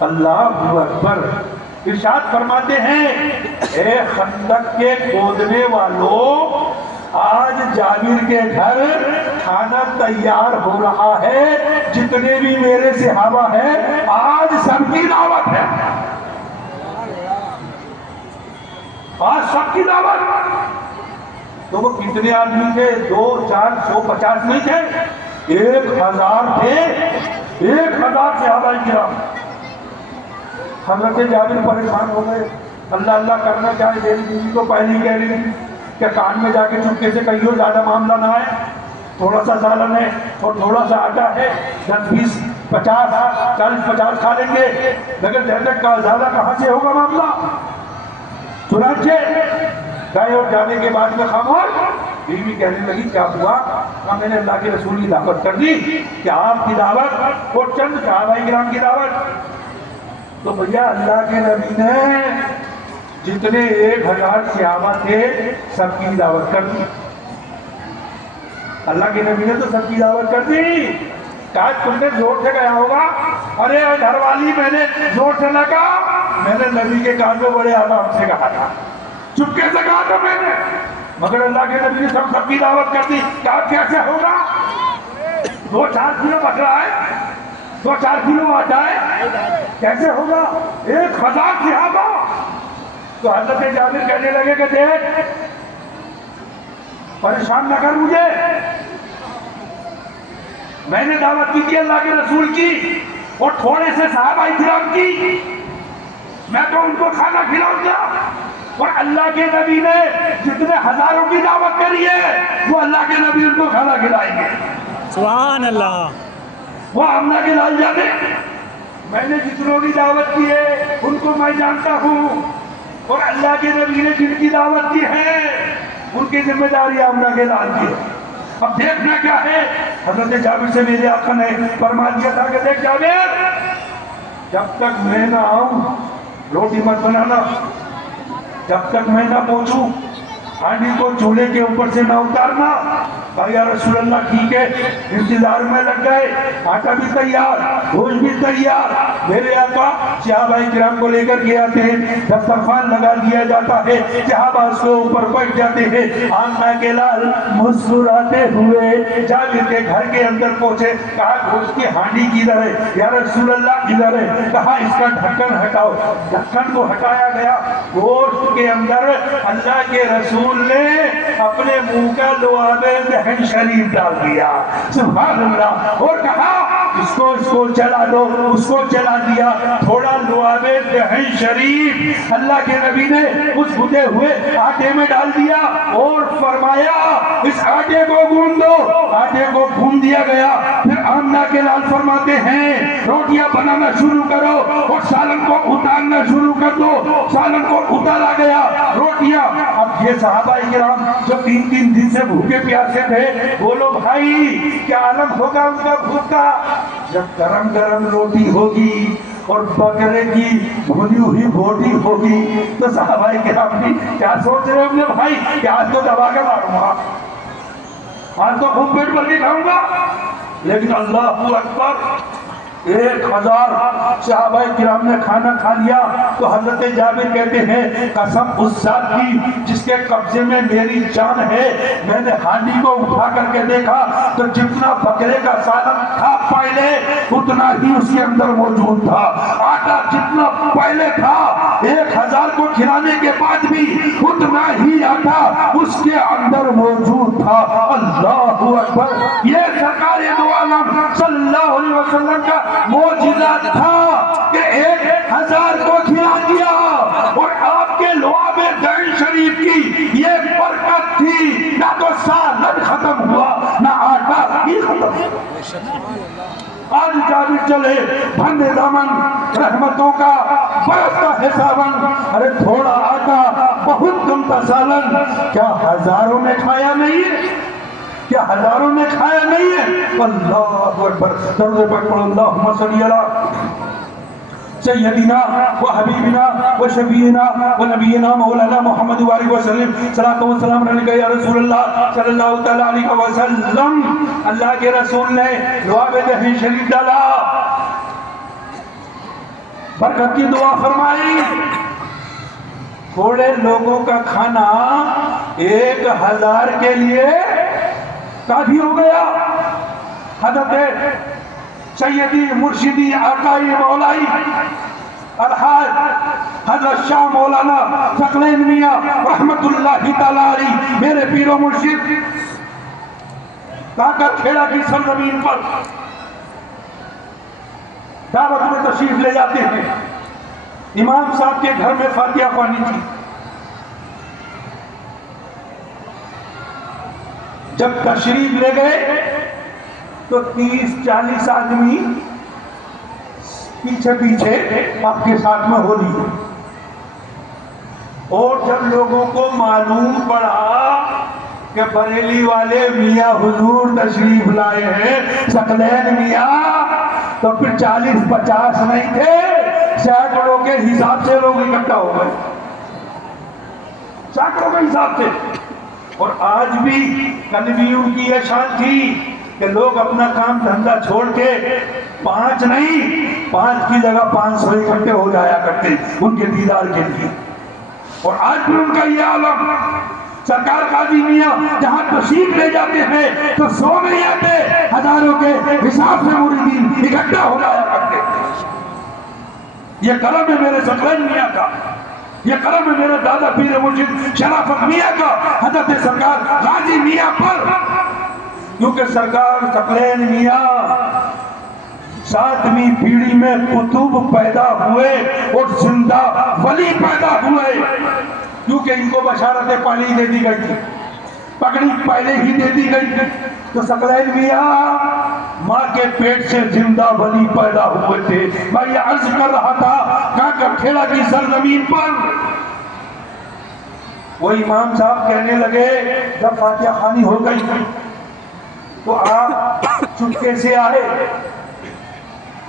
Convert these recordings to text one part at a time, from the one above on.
اللہ اکبر. ارشاد فرماتے ہیں اے خندق کے کھودنے والوں، آج جابر کے گھر کھانا تیار ہو رہا ہے، جتنے بھی میرے صحابہ ہیں آج سب کی دعوت ہے، آج سب کی دعوت. تو وہ کتنے آدمی تھے؟ 2 4 150 نہیں تھے، 1000 تھے، 1000 صحابہ کرام. حضرت جابر پریشان ہو گئے، اللہ اللہ کرنا چاہے. میری بیوی تو پہلے کہہ رہی تھی کہ کان میں جا کے چپکے سے کہیو زیادہ معاملہ نہ آئے، تھوڑا سا سالن ہے اور تھوڑا سا آٹا ہے، 10 20 50 40 50 کھا لیں گے، لیکن زیادہ کہاں سے ہوگا معاملہ. چنانچہ گئے اور جانے کے بعد میں خاموش. بیوی کہنے لگی کیا ہوا؟ کہا میں نے اللہ کے رسول کی دعوت کر دی کہ آپ کی دعوت اور چند صحابہ کرام کی دعوت. تو بھیا اللہ کے نبی نے جتنے 1000 صحابہ تھے سب کی دعوت کر دی. اللہ کے نبی نے تو سب کی دعوت کر دی. کہا تم نے زور سے کہا ہوگا، ارے گھر والی میں نے زور سے نہ کہا، میں نے نبی کے کان میں بڑے آرام سے کہا تھا، چپکے سے کہا تھا میں نے، مگر اللہ کے نبی نے سب کی دعوت کر دی. کہا کیسے ہوگا؟ 2-4 کلو بکرا ہے، 2-4 کلو آٹا ہے، کیسے ہوگا؟ 1000 صحابہ. تو حضرت جابر کہنے لگے کہ دیکھ پریشان نہ کر مجھے، میں نے دعوت کی تھی اللہ کے رسول کی اور تھوڑے سے صحابہ کرام کی، میں تو ان کو کھانا کھلاؤں گا، اور اللہ کے نبی نے جتنے ہزاروں کی دعوت کری ہے وہ اللہ کے نبی ان کو کھانا کھلائیں گے. سبحان اللہ. وہ آمنہ کے لال جانے، میں نے جتنوں کی دعوت کی ہے ان کو میں جانتا ہوں، اور اللہ کے نبی نے جن کی دعوت کی ہے ان کی ذمہ داری آمنہ کے لال کی ہے. اب دیکھنا کیا ہے؟ حضرت جابر سے میرے آقا نے فرما دیا تھا کہ دیکھ جابر، جب تک میں نہ آؤں روٹی مت بنانا، جب تک میں نہ پہنچوں ہانڈی کو چولہے کے اوپر سے نہ اتارنا. کہا یا رسول اللہ ٹھیک ہے. انتظار میں لگ گئے، آٹا بھی تیار، گوشت بھی تیار. میرے آقا صحابہ کرام کو لے کر کے آتے ہیں، دسترخوان لگا دیا جاتا ہے، صحابہ اس کے اوپر بیٹھ جاتے ہیں. آمنہ کے لال مسکراتے ہوئے جابر کے گھر کے اندر پہنچے. کہا گوشت کی ہانڈی کدھر ہے؟ یا رسول اللہ کدھر ہے؟ کہا اس کا ڈھکن ہٹاؤ. ڈھکن کو ہٹایا گیا، گوشت کے اندر اللہ کے رسول نے اپنے منہ کا لعاب دہن شریف ڈال دیا. سبحان اللہ. اور کہا اس کو چلا دو، اس کو چلا دیا. تھوڑا لعاب دہن شریف اللہ کے نبی نے اس بھنے ہوئے آٹے میں ڈال دیا اور فرمایا اس آٹے کو گوندھ دو. آٹے کو گوندھ دیا گیا. پھر آمنہ کے لال فرماتے ہیں روٹیاں بنانا شروع کرو اور سالن کو اتارنا شروع کر دو. سالن کو اتارا گیا، روٹیاں. اب یہ صحابہ کرام جو 3 دن سے بھوکے پیاسے تھے، بولو بھائی کیا عالم ہوگا ان کا بھوک کا؟ جب گرم گرم روٹی ہوگی اور بکرے کی بھنی ہوئی بوٹی ہوگی تو صحابہ کرام بھی کیا سوچ رہے ہوں گے بھائی کہ آج تو دبا کے ماروں گا، آج تو خوب پیٹ بھر کے کھاؤں گا. لیکن اللہ اکبر، 1000 صحابہ کرام نے کھانا کھا لیا. تو حضرت جابر کہتے ہیں قسم اس ذات کی جس کے قبضے میں میری جان ہے، میں نے ہانڈی کو اٹھا کر کے دیکھا تو جتنا بکرے کا سالن تھا پہلے اتنا ہی اس کے اندر موجود تھا. آٹا جتنا پہلے تھا 1000 کو کھلانے کے بعد بھی اتنا ہی آٹا اس کے اندر موجود تھا. اللہ اکبر. یہ سرکار دو عالم صلی اللہ علیہ وسلم کا معجزہ تھا کہ 1000 کو کھلا دیا. اور آپ کے لعاب دہن شریف کی یہ برکت تھی، نہ تو سالن ختم ہوا نہ آٹا ہی ختم ہوا. آج جابر چلے بھندے دامن رحمتوں کا برستا ہے ساون. ارے تھوڑا آٹا بہت کم کا سالن، کیا ہزاروں نے کھایا نہیں ہے؟ کیا ہزاروں نے کھایا نہیں ہے؟ اللہ اکبر. درود پاک پڑھو. اللہم صلی علی سیدنا و حبیبنا و شفیعنا و نبینا مولانا محمد وآلہ وسلم. صلاۃ و سلام علیکہ یا رسول اللہ صلی اللہ تعالی علیہ وسلم. اللہ کے رسول نے لعاب دہن شریف ڈالا. برکت کی دعا فرمائی. تھوڑے لوگوں کا کھانا 1000 کے لیے کافی ہو گیا. حضرت سیدی مرشدی آقائی مولائی الحاج حضرت شاہ مولانا ثقلین میاں رحمت اللہ تعالی علیہ میرے پیر و مرشد کاکر کھیڑا کی سرزمین پر دعوت میں تشریف لے جاتے ہیں. امام صاحب کے گھر میں فاتحہ خوانی تھی. جب تشریف لے گئے تو 30-40 آدمی پیچھے پیچھے آپ کے ساتھ میں ہو لی. اور جب لوگوں کو معلوم پڑا کہ بریلی والے میاں حضور تشریف لائے ہیں ثقلین میاں، تو پھر 40-50 نہیں تھے، سینکڑوں کے حساب سے لوگ اکٹھا ہو گئے، سینکڑوں کے حساب سے. اور آج بھی کل بھی ان کی یہ شان تھی کہ لوگ اپنا کام دھندا چھوڑ کے 5 نہیں 5 کی جگہ 500 اکٹھے ہو جایا کرتے ان کے دیدار کے لیے. اور آج بھی ان کا یہ عالم. سرکار قاضی میاں جہاں تشریف لے جاتے ہیں تو 100 نہیں آتے، ہزاروں کے حساب سے مریدین اکٹھا ہو جایا کرتے. یہ کرم ہے میرے ثقلین میاں کا، یہ کرم ہے میرے دادا پیر مرشد شرافت میاں کا حضرت سرکار قاضی میاں پر. کیونکہ سرکار ثقلین میاں 7ویں پیڑھی میں قطب پیدا ہوئے اور زندہ ولی پیدا ہوئے. کیونکہ ان کو بشارت پہلے ہی دے دی گئی تھی، پگڑی پہلے ہی دے دی گئی تھی. تو ثقلین میاں ماں کے پیٹ سے زندہ ولی پیدا ہوئے تھے. میں یہ عرض کر رہا تھا کاکر کھیڑا کی سرزمین پر وہ امام صاحب کہنے لگے جب فاتحہ خوانی ہو گئی تو آپ چپکے سے آئے،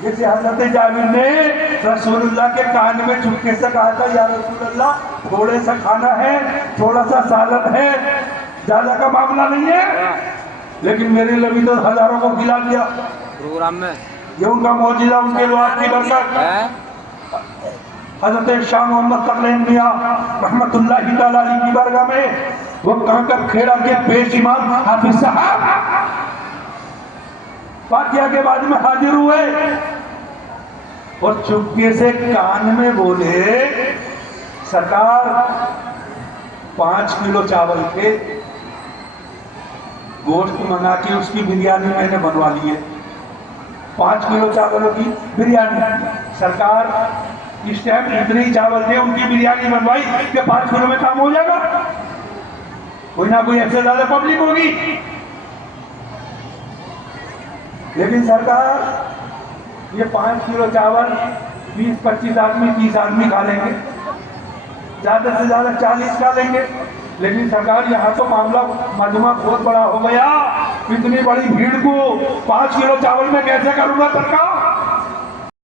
جیسے حضرت جابر نے رسول اللہ کے کان میں چپکے سے کہا تھا یا رسول اللہ تھوڑے سا کھانا ہے، تھوڑا سا سالن ہے، زیادہ کا معاملہ نہیں ہے. لیکن میرے نبی تو ہزاروں کو کھلا دیا پروگرام میں. یہ ان کا معجزہ، ان کے دعا کی برکت. حضرت شاہ محمد ثقلین میاں رحمت اللہ تعالی علیہ کی بارگاہ میں وہ کاکر کھیڑا کے پیش امام حافظ صاحب فاتحہ کے بعد میں حاضر ہوئے اور چپکے سے کان میں بولے سرکار 5 کلو چاول تھے، گوشت منگا کے اس کی بریانی میں نے بنوا لی ہے. 5 کلو چاولوں کی بریانی. سرکار اس ٹائم اتنے ہی چاول تھے، ان کی بریانی بنوائی کہ 5 کلو میں کام ہو جائے گا. کوئی نہ کوئی ایسے زیادہ پبلک ہوگی. لیکن سرکار یہ 5 کلو چاول 20-25 آدمی 30 آدمی کھا لیں گے، زیادہ سے زیادہ 40 کھا لیں گے. لیکن سرکار یہاں تو معاملہ مجمع بہت بڑا ہو گیا، اتنی بڑی بھیڑ کو 5 کلو چاول میں کیسے کروں گا سرکار؟